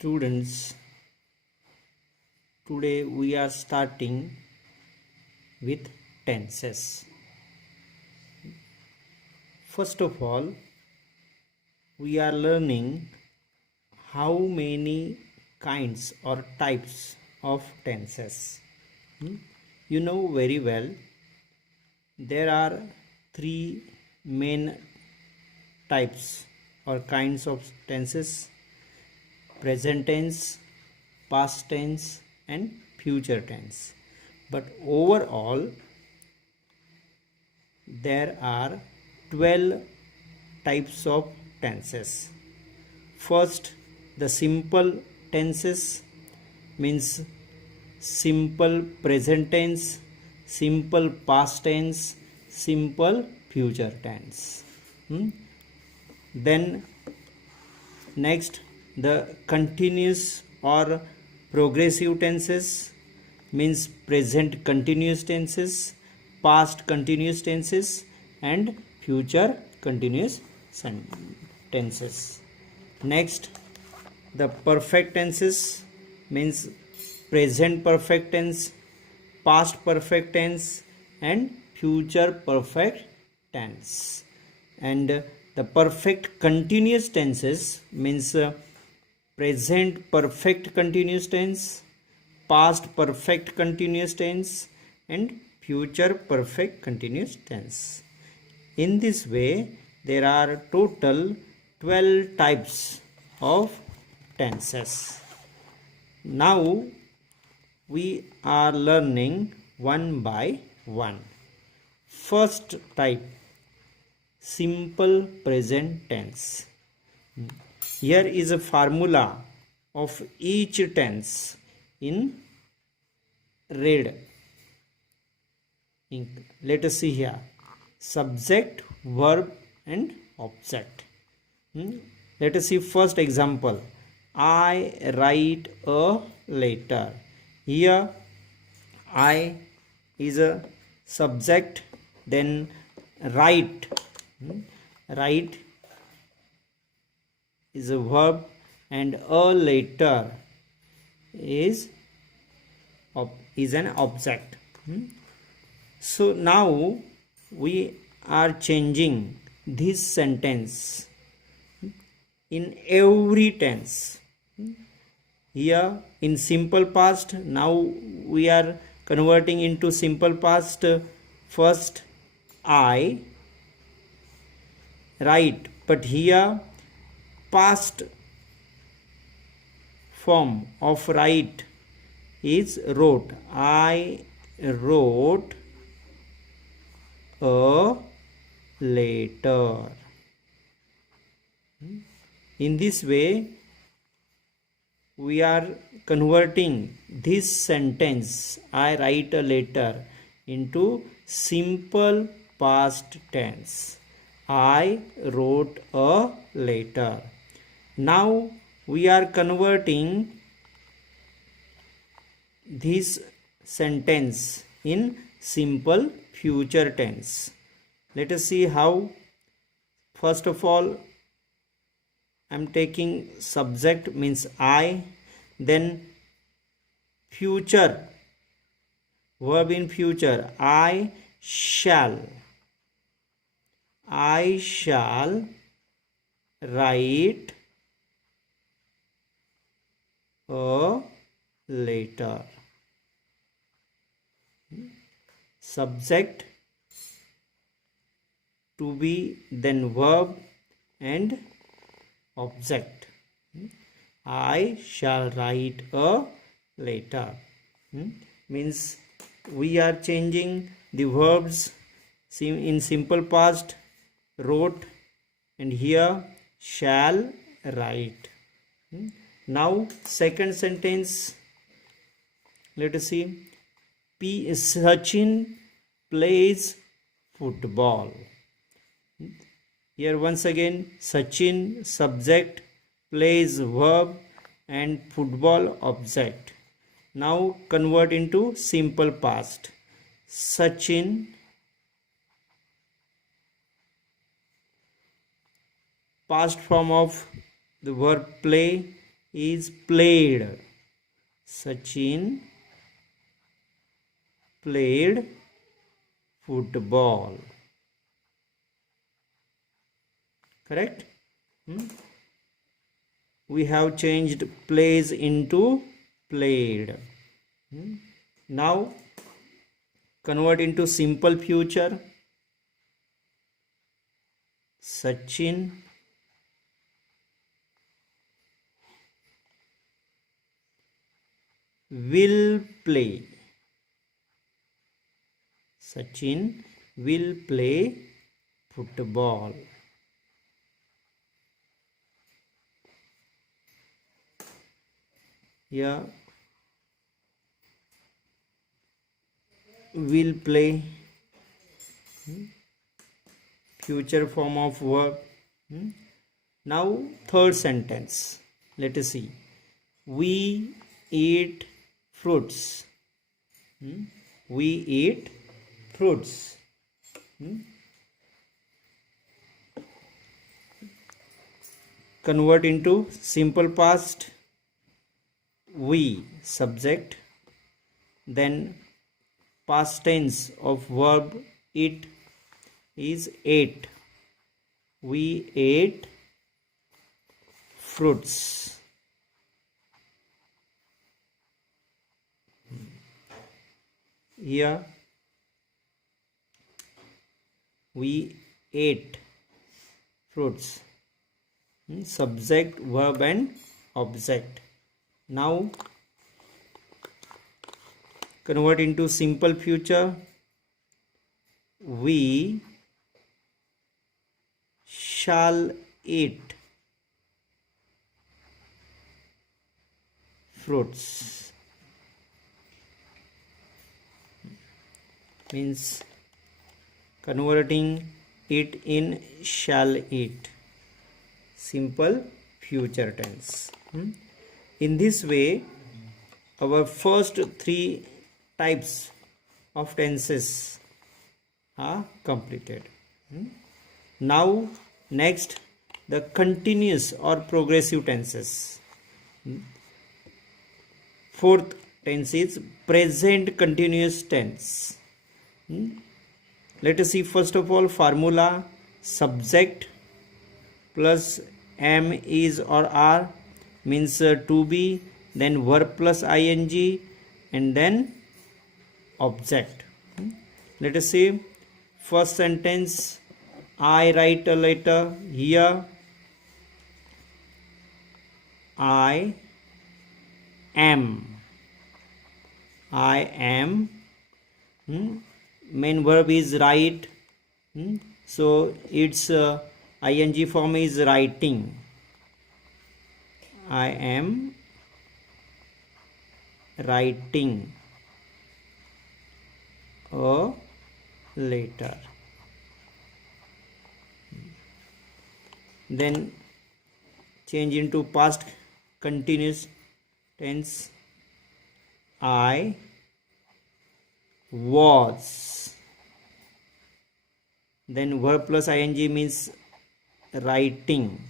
Students, today we are starting with tenses. First of all, we are learning how many kinds or types of tenses. You know very well there are three main types or kinds of tenses: present tense, past tense and future tense. But overall there are 12 types of tenses. First, the simple tenses means simple present tense, simple past tense, simple future tense. Then next, the continuous or progressive tenses means present continuous tenses, past continuous tenses and future continuous tenses. Next, the perfect tenses means present perfect tense, past perfect tense and future perfect tense. And the perfect continuous tenses means present perfect continuous tense, past perfect continuous tense and future perfect continuous tense. In this way, there are total 12 types of tenses. Now, we are learning one by one. First type, simple present tense. Here is a formula of each tense in red ink. Let us see here: subject, verb and object. Let us see first example. I write a letter. Here I is a subject, then write is a verb and a letter is an object. So now we are changing this sentence in every tense. Here in simple past, now we are converting into simple past. First I write, but here past form of write is wrote. I wrote a letter. In this way, we are converting this sentence, I write a letter, into simple past tense. I wrote a letter. Now we are converting this sentence in simple future tense. Let us see how. First of all, I am taking subject means I, then future, verb in future, I shall write a letter. Subject to be, then verb and object. I shall write a letter. Means we are changing the verbs in simple past, wrote, and here shall write. Now second sentence, let us see. Sachin plays football. Here once again, Sachin subject, plays verb and football object. Now convert into simple past. Sachin past form of the verb play, is played. Sachin played football. Correct? We have changed plays into played. Now convert into simple future. Sachin will play. Sachin will play football. Yeah, will play, future form of verb. Now third sentence, let us see. We eat fruits. We eat fruits. Convert into simple past. We, subject, then past tense of verb eat is ate. We ate fruits. Here we ate fruits. Subject, verb and object. Now convert into simple future. We shall eat fruits. Means converting it in shall eat. Simple future tense. In this way, our first three types of tenses are completed. Now next, the continuous or progressive tenses. Fourth tense is present continuous tense. Let us see first of all formula. Subject plus am, is or are means to be, then verb plus ing, and then object. Let us see first sentence. I write a letter. Here I am. I am. Main verb is write. So its ing form is writing. I am writing a letter. Then change into past continuous tense. I was. Then verb plus ing means writing.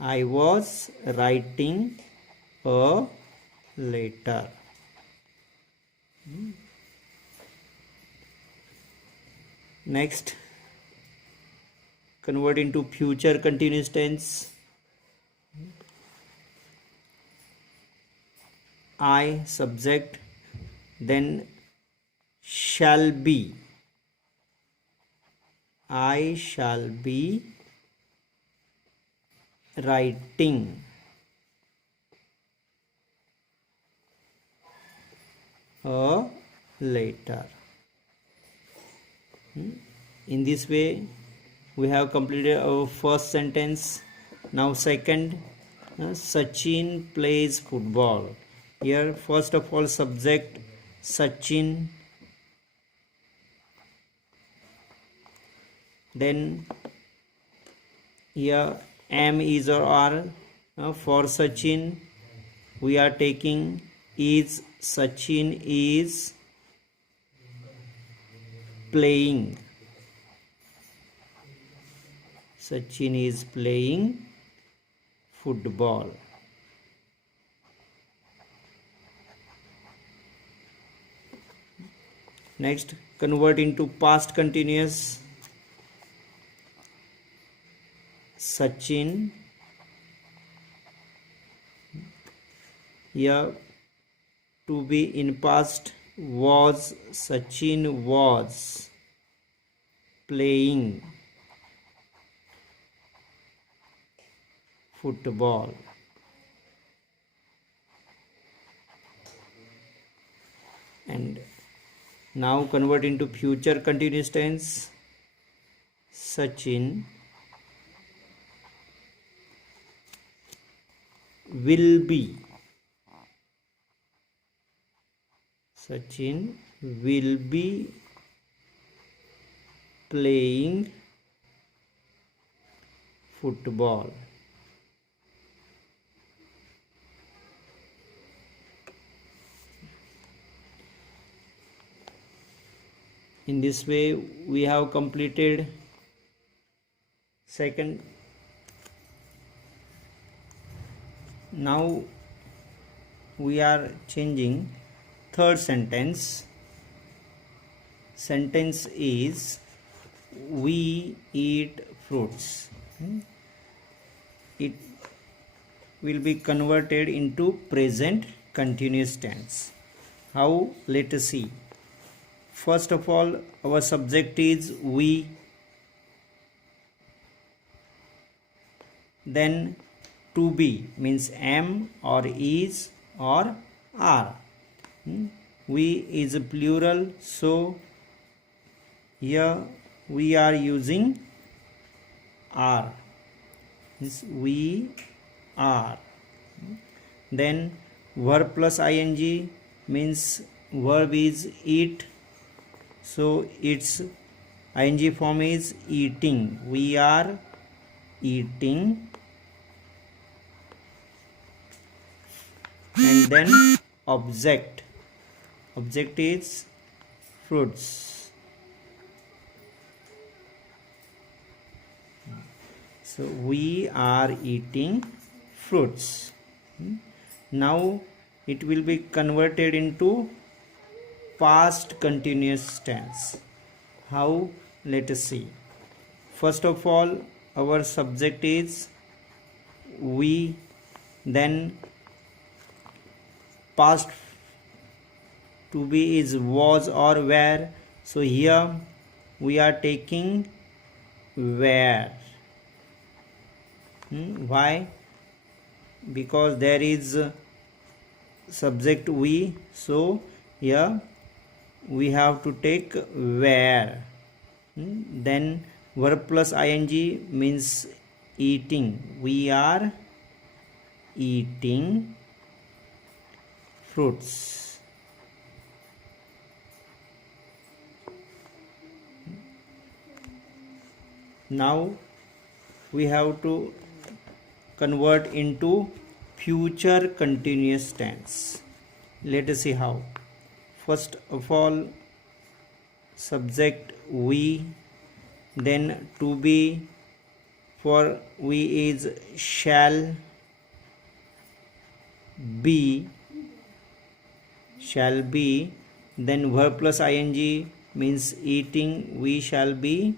I was writing a letter. Next, convert into future continuous tense. I, subject, then shall be. I shall be writing a letter. In this way, we have completed our first sentence. Now second, Sachin plays football. Here first of all subject Sachin, then here am, is or are. For Sachin we are taking is. Sachin is playing. Sachin is playing football. Next, convert into past continuous. Sachin. Here to be in past was Sachin was playing football. And now convert into future continuous tense. Sachin will be. Sachin will be playing football. In this way, we have completed second. Now we are changing third sentence. Sentence is we eat fruits. It will be converted into present continuous tense. How? Let us see. First of all, our subject is we. Then to be means am or is or are. We is a plural, so here we are using are. Means we are. Then verb plus ing means verb is eat, so its ing form is eating. We are eating. And then object is fruits. So we are eating fruits. Now it will be converted into past continuous tense. How? Let us see. First of all, our subject is we, then past to be is was or were, so here we are taking were. Why? Because there is subject we, so here we have to take were. Then verb plus ing means eating. We are eating fruits. Now we have to convert into future continuous tense. Let us see how. First of all, subject we, then to be, for we is shall be, then verb plus ing means eating. We shall be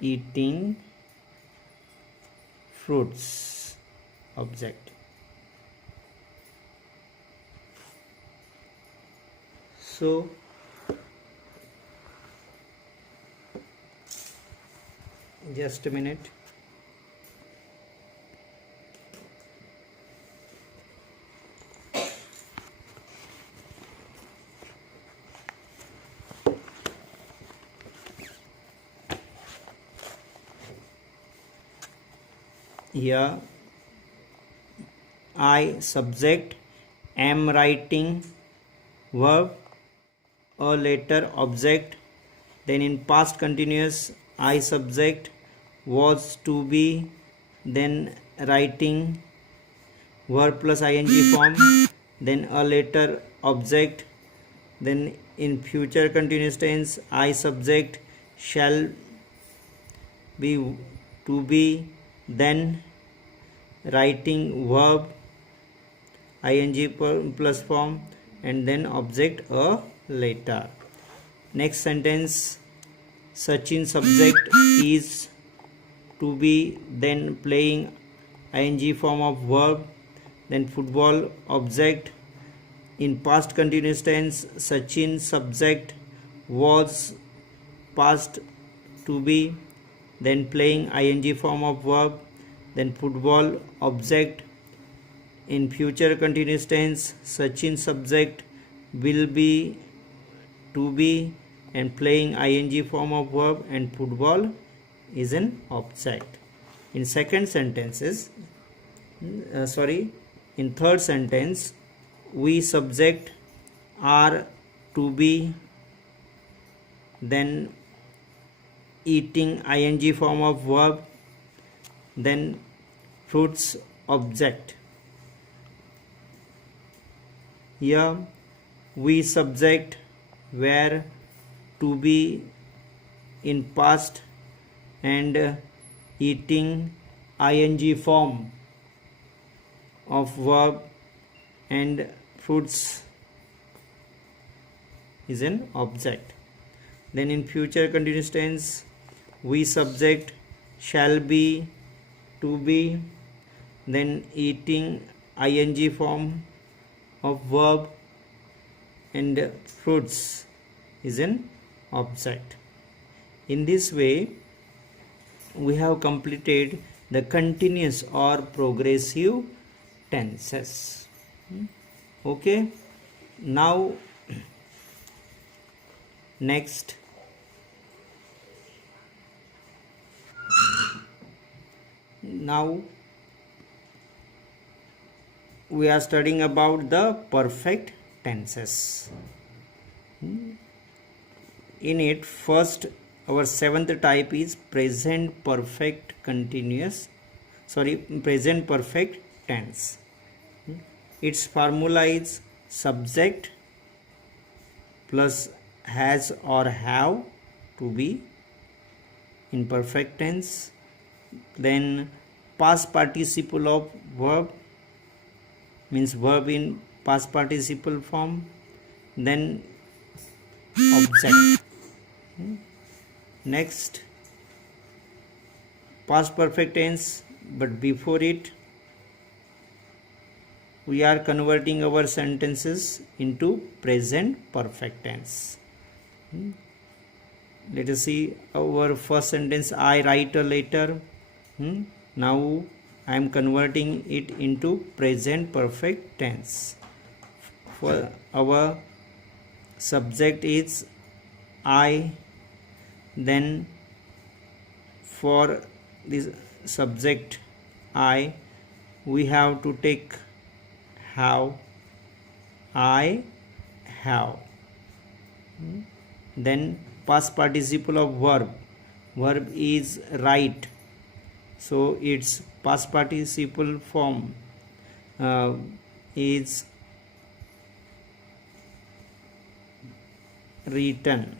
eating fruits. Object. So just a minute. Here I subject, am writing, verb, a later object. Then in past continuous, I subject, was to be, then writing, verb plus ing form, then a later object. Then in future continuous tense, I subject, shall be, to be, then writing, verb ing plus form, and then object, a later. Next sentence, Sachin subject is to be, then playing ing form of verb, then football object. In past continuous tense, Sachin subject was past to be, then playing ing form of verb, then football object. In future continuous tense, Sachin subject will be to be and playing ing form of verb, and football is an object. In second sentences, in third sentence, we subject are to be, then eating ing form of verb, then fruits object. Here we subject were to be in past and eating ing form of verb, and fruits is an object. Then in future continuous tense, we subject shall be to be, then eating ing form of verb, and fruits is an object. In this way, we have completed the continuous or progressive tenses. Okay, now next we are studying about the perfect tenses. In it, first, our seventh type is present perfect tense. Its formula is subject plus has or have to be in perfect tense, then past participle of verb, means verb in past participle form, then object. Next, past perfect tense, but before it we are converting our sentences into present perfect tense. Let us see our first sentence, I write a letter. Now I am converting it into present perfect tense. For our subject is I, then for this subject I, we have to take have, I have. Then past participle of verb is write, so its past participle form is written.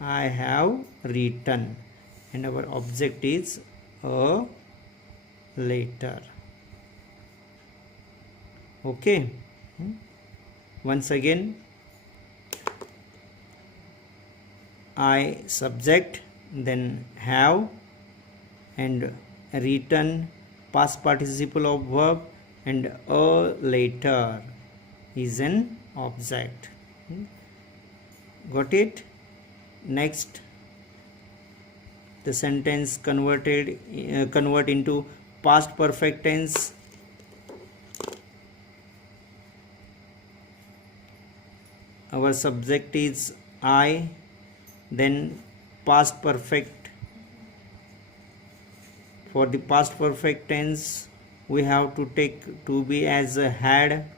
I have written, and our object is a letter. Okay, once again, I subject, then have, and written past participle of verb, and a letter is an object. Got it? Next, the sentence convert into past perfect tense. Our subject is I, then past perfect. For the past perfect tense, we have to take to be as had,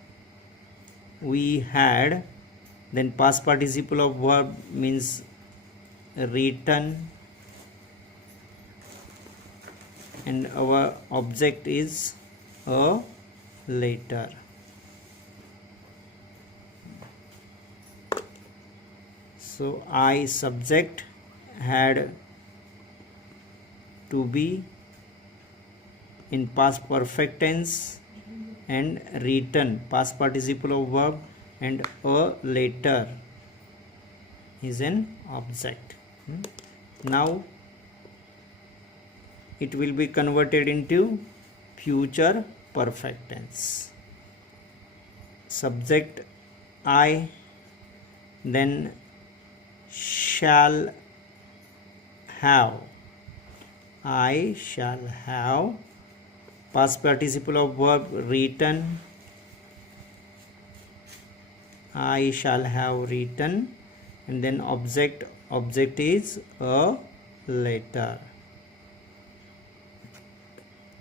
we had, then past participle of verb means written, and our object is a letter. So I subject had to be in past perfect tense, and written past participle of verb and a later is an object. Now it will be converted into future perfect tense. Subject I, then shall have. I shall have. Past participle of verb written. I shall have written. And then object is a letter.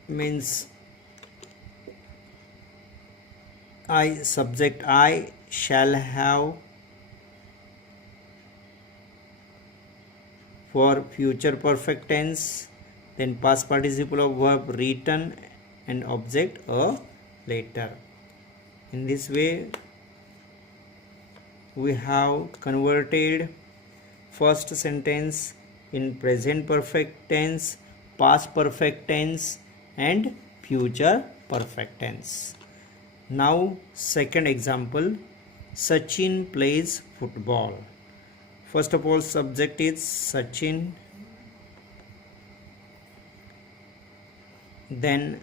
Means subject I shall have for future perfect tense, then past participle of verb written and object a letter. In this way we have converted first sentence in present perfect tense, past perfect tense and future perfect tense. Now second example, Sachin plays football. First of all, subject is Sachin, then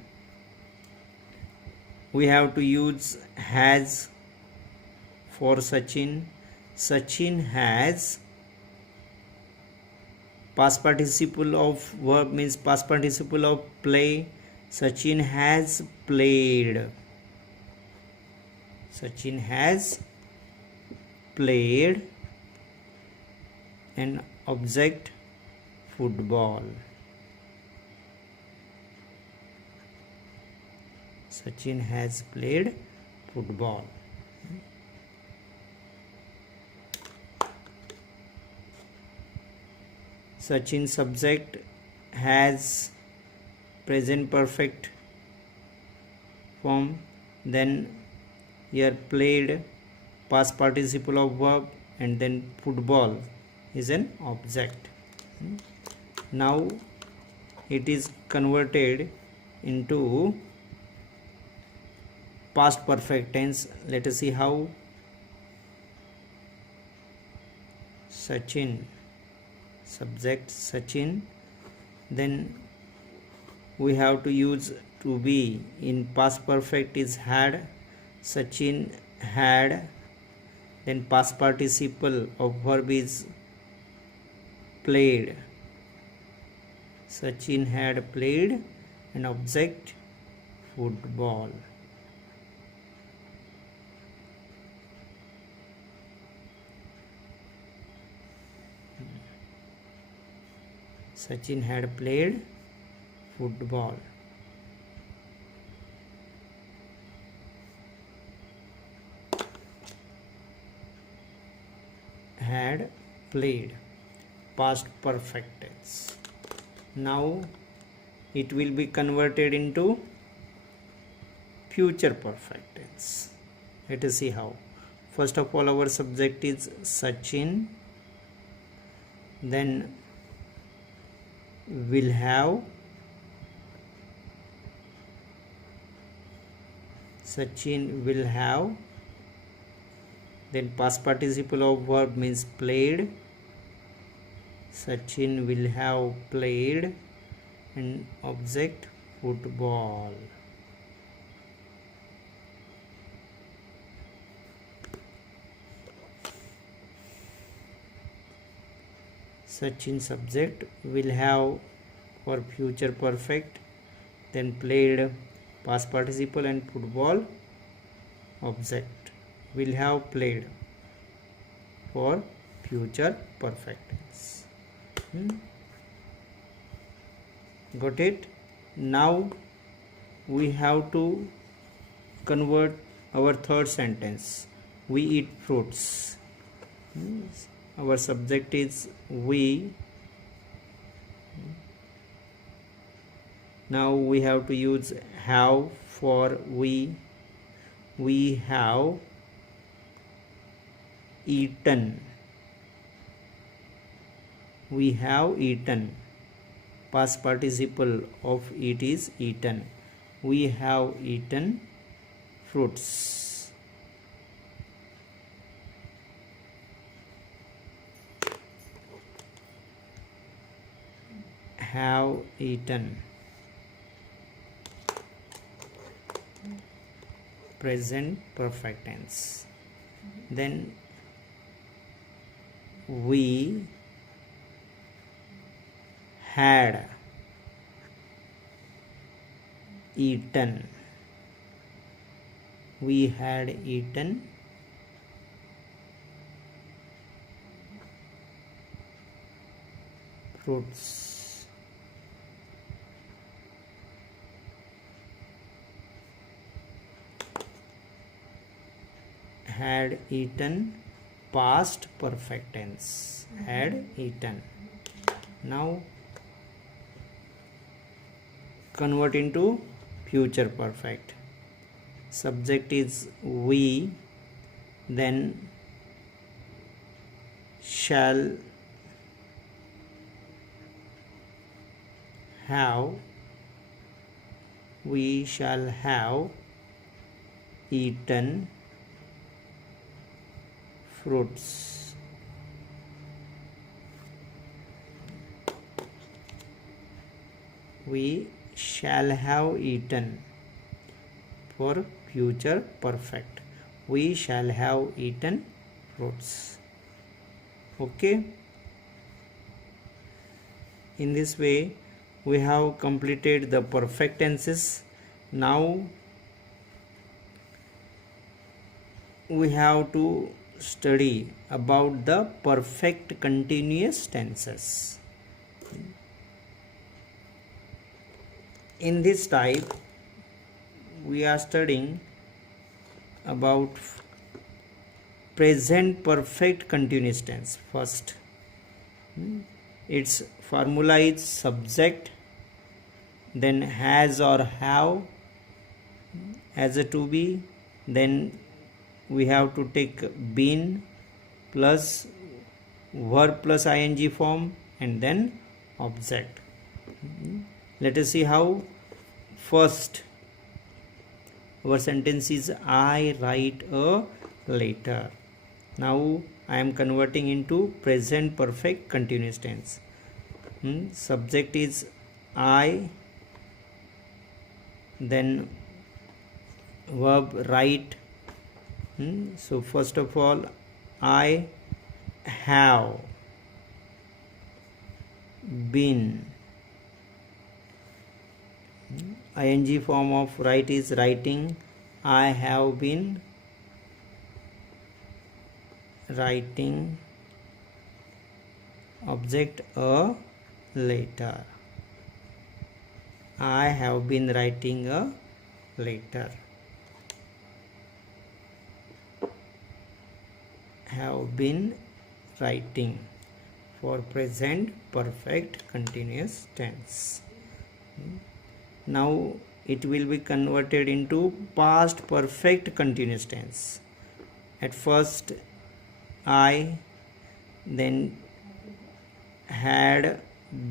we have to use has for Sachin. Sachin has. Past participle of verb means past participle of play. Sachin has played. Sachin has played. And object football. Sachin has played football. Sachin subject has present perfect form, then here played past participle of verb, and then football is an object. Now it is converted into past perfect tense. Let us see how. Sachin, subject Sachin, then we have to use to be. In past perfect is had. Sachin had. Then past participle of verb is played. Sachin had played. And object football. Sachin had played football. Had played, past perfect tense. Now it will be converted into future perfect tense. Let us see how. First of all, our subject is Sachin, then will have. Sachin will have. Then past participle of verb means played. Sachin will have played. And object football. Sachin subject will have for future perfect, then played past participle, and football object will have played for future perfect tense. Got it? Now we have to convert our third sentence. We eat fruits. Our subject is we. Now we have to use have for we. We have eaten. We have eaten. Past participle of it is eaten. We have eaten fruits. have eaten. Present perfect tense. Then we had eaten. We had eaten fruits. Had eaten past perfect tense. Had eaten. Now convert into future perfect. Subject is we, then shall have, we shall have eaten fruits. We shall have eaten for future perfect. We shall have eaten fruits. Okay. In this way we have completed the perfect tenses. Now we have to study about the perfect continuous tenses. In this type we are studying about present perfect continuous tense. First, its formula is subject, then has or have as a to be, then we have to take been plus verb plus ing form and then object. Let us see how. First, our sentence is I write a letter. Now I am converting into present perfect continuous tense. Subject is I, then verb write. So first of all, I have been. Ing form of write is writing. I have been writing. Object a letter. I have been writing a letter. Have been writing for present perfect continuous tense. Now it will be converted into past perfect continuous tense. At first I, then had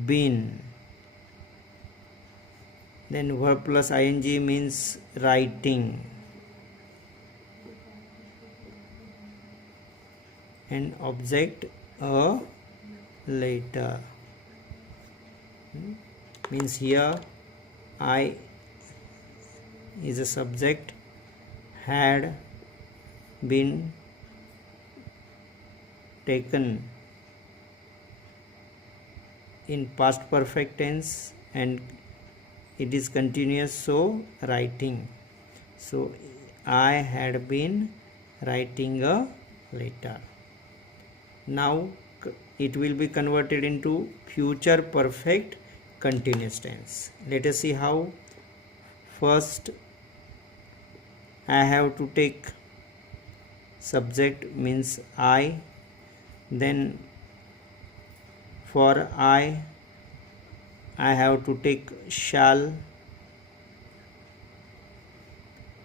been, then verb plus ing means writing, and object a letter. Means here I is a subject, had been taken in past perfect tense and it is continuous, so writing. So I had been writing a letter. Now it will be converted into future perfect continuous tense. Let us see how. First, I have to take subject means I, then for I have to take shall,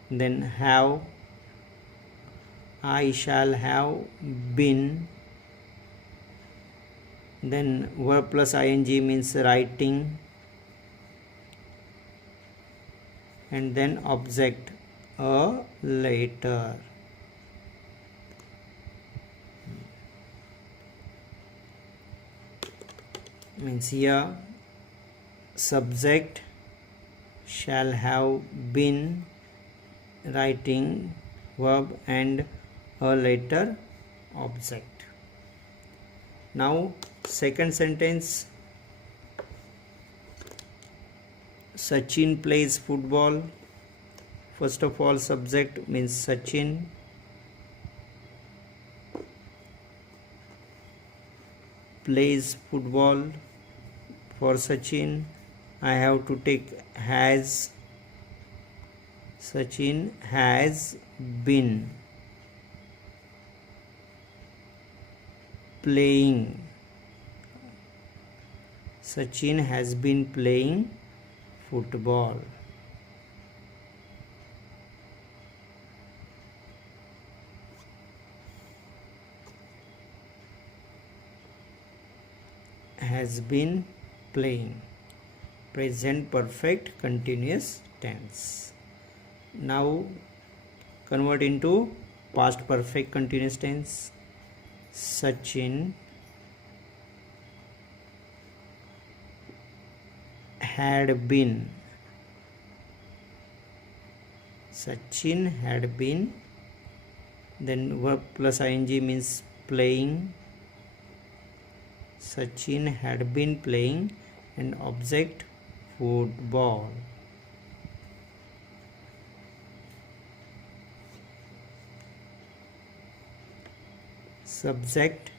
then have, I shall have been, then verb plus ing means writing, and then object a letter. Means here subject shall have been, writing verb and a later object. Now second sentence, Sachin plays football. First of all, subject means Sachin, plays football. For Sachin I have to take has. Sachin has been playing. Sachin has been playing football. Has been playing. Present perfect continuous tense. Now convert into past perfect continuous tense. Sachin had been. Sachin had been, then verb plus ing means playing. Sachin had been playing, and object football. Subject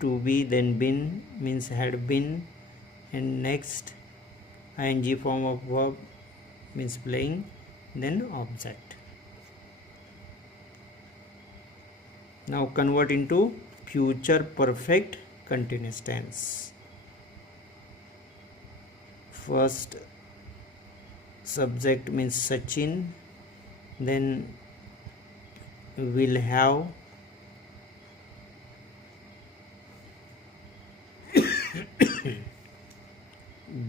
to be, then been means had been, and next ing form of verb means playing, then object. Now convert into future perfect continuous tense. First subject means Sachin, then will have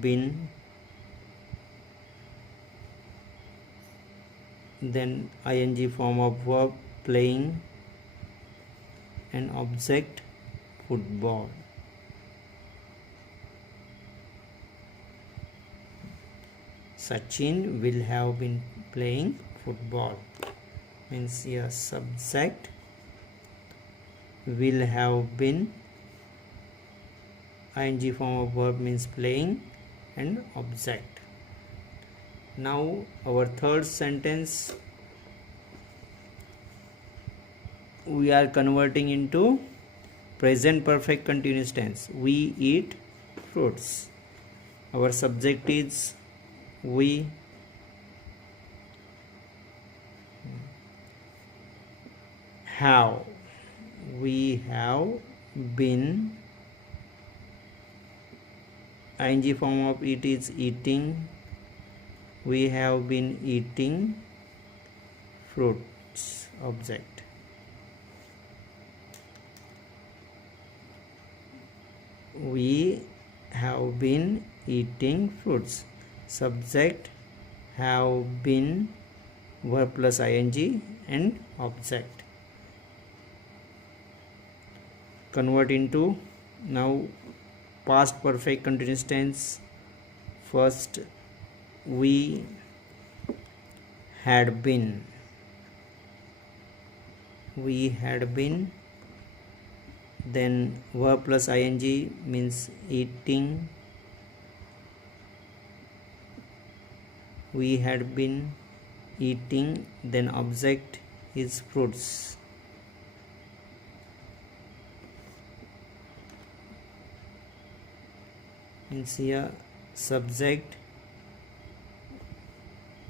been, then ing form of verb playing, and object football. Sachin will have been playing football means here subject will have been, ing form of verb means playing, and object. Now our third sentence we are converting into present perfect continuous tense. We eat fruits. Our subject is we. Have. We have been. Ing form of it is eating. We have been eating fruits. Object. We have been eating fruits. Subject have been, verb plus ing, and object. Convert into now past perfect continuous tense. First we had been. We had been, then verb plus ing means eating. We had been eating, then object is fruits. Means here subject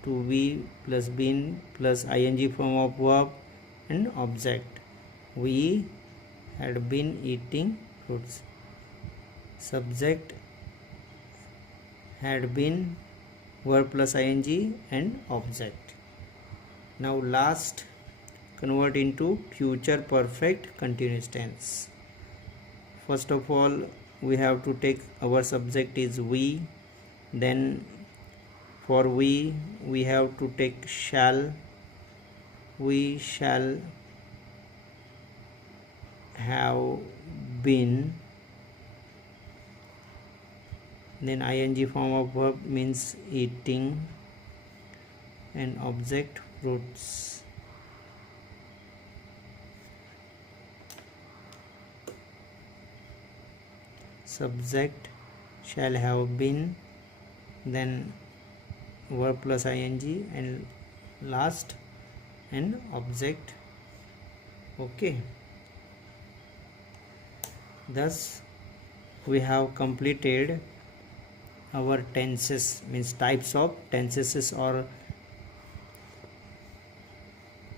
to be plus been plus ing form of verb and object. We had been eating fruits. Subject had been, verb plus ing, and object. Now last convert into future perfect continuous tense. First of all we have to take our subject is we, then for we have to take shall. We shall have been, then ing form of verb means eating and object fruits. Subject shall have been, then verb plus ing, and last an object. Okay, thus we have completed our tenses, means types of tenses or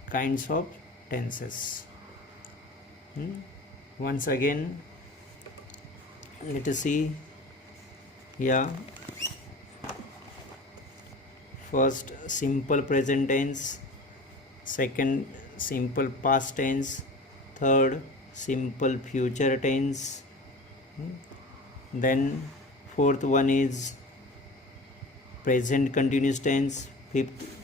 kinds of tenses. Once again, let us see here. First, simple present tense. Second, simple past tense. Third, simple future tense. Then fourth one is present continuous tense. Fifth,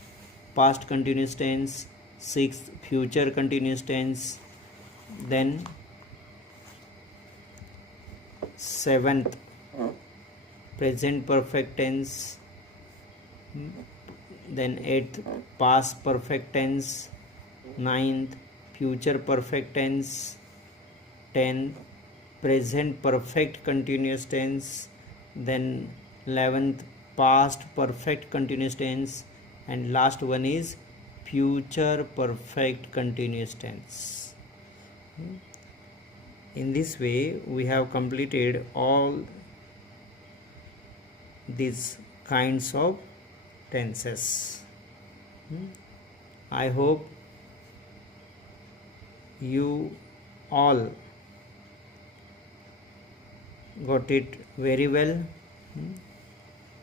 past continuous tense. Sixth, future continuous tense. Then seventh, present perfect tense. Then eighth, past perfect tense. Ninth, future perfect tense. 10th, present perfect continuous tense. Then 11th, past perfect continuous tense, and last one is future perfect continuous tense. In this way we have completed all these kinds of tenses. I hope you all got it very well.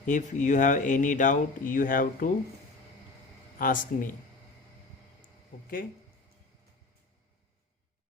If you have any doubt, you have to ask me. Okay.